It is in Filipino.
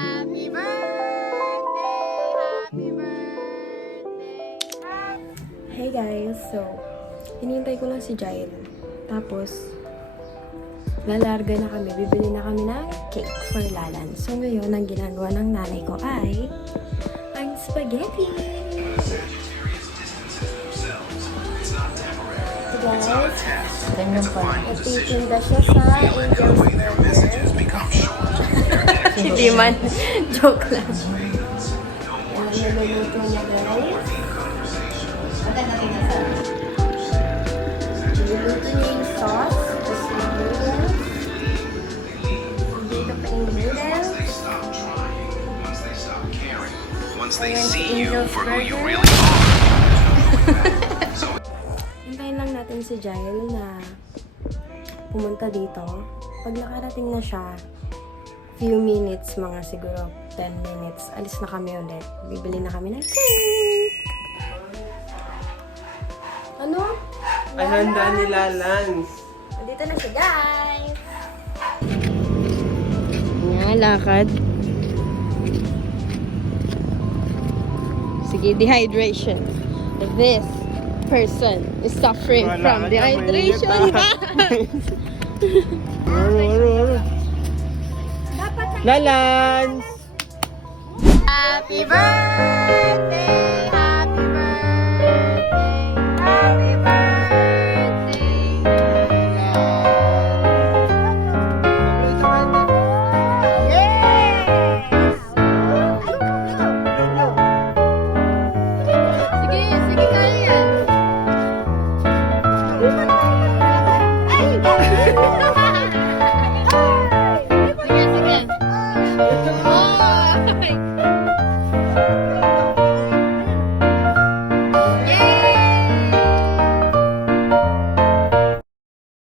Happy birthday! Happy birthday! Hey guys, so hinihintay ko lang si Jael. Tapos lalarga na kami, bibili na kami ng cake for Lalan. So ngayon, ang ginagawa ng nanay ko ay ang spaghetti. So guys, Ganyan pa. nagtitinda siya sa Angel's Burger. Hindi man, joke lang. Ang niluluto niya guys. Maganda rin na sa... Niluluto niya yung sauce. Tapos yung noodles. Dito pa yung noodles. Once they Ayan, see si you Angel's for who you Burger. really are. Hintayin lang natin si Jael na pumunta dito. Pag nakarating na siya, few minutes, mga siguro 10 minutes, alis na kami ulit. Bibili na kami ng cake! Ano? Ay, handa ni Lalans. Dito na siya, guys! Nga, lakad. Sige, dehydration. This person is suffering from dehydration. Lalans! Happy birthday! Happy birthday! Happy birthday! Sige, sige kaya yan. Sige, sige. Oh!